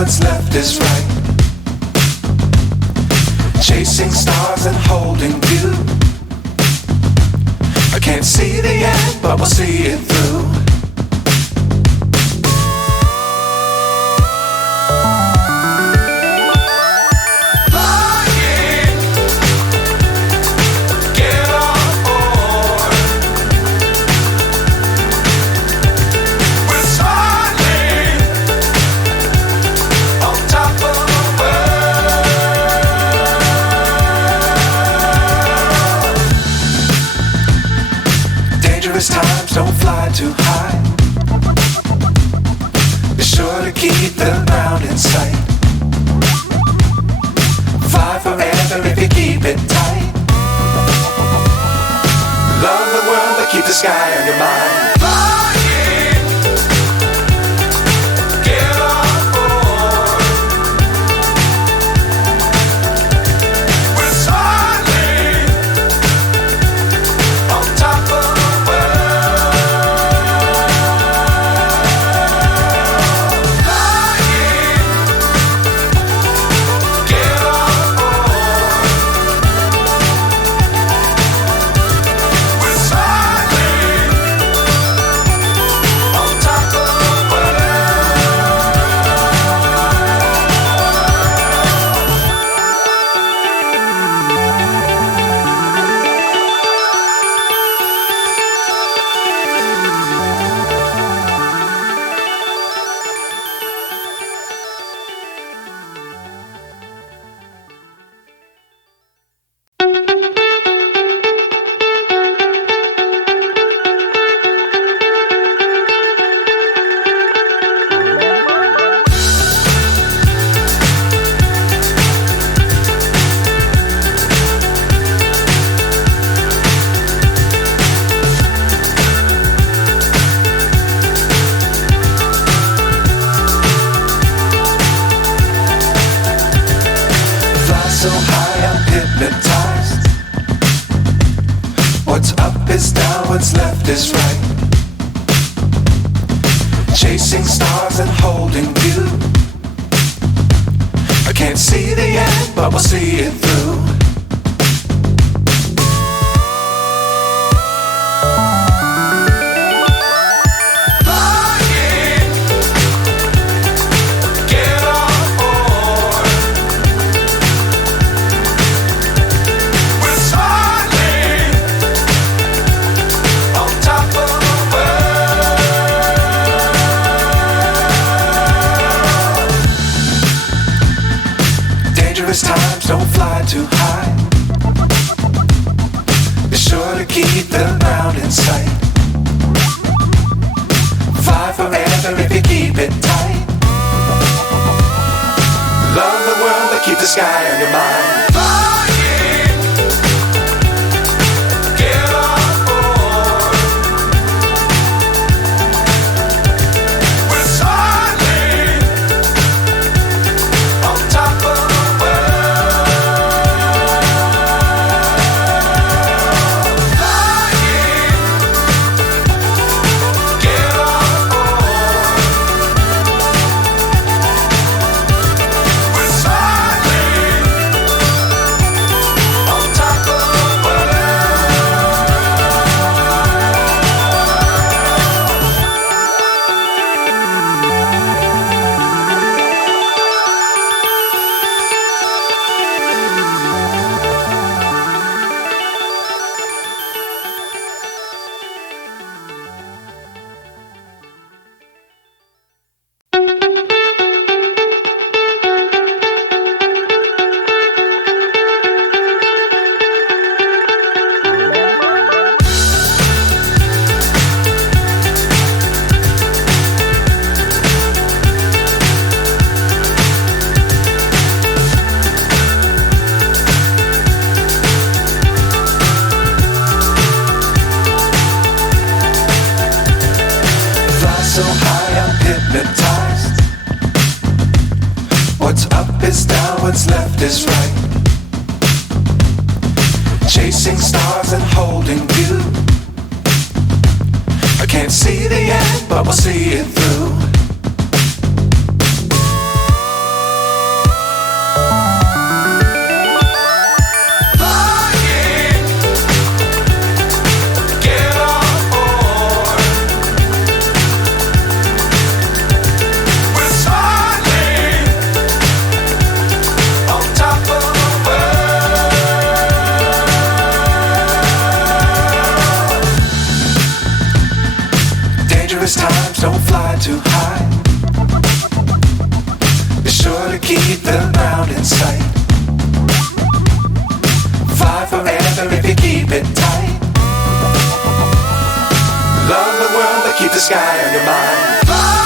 what's left is right. Chasing stars and holding you. I can't see the end, but we'll see it through. Times don't fly too high. Be sure to keep the ground in sight. Fly forever if you keep it tight. Love the world but keep the sky on your mind. So high I'm hypnotized. What's up is down, what's left is right. Chasing stars and holding you. I can't see the end, but we'll see it through. Times don't fly too high. Be sure to keep the ground in sight. Fly forever if you keep it tight. Love the world but keep the sky on your mind. So high I'm hypnotized. What's up is down, what's left is right. Chasing stars and holding you. I can't see the end, but we'll see it through. Don't fly too high. Be sure to keep the ground in sight. Fly forever if you keep it tight. Love the world but keep the sky on your mind. Fly.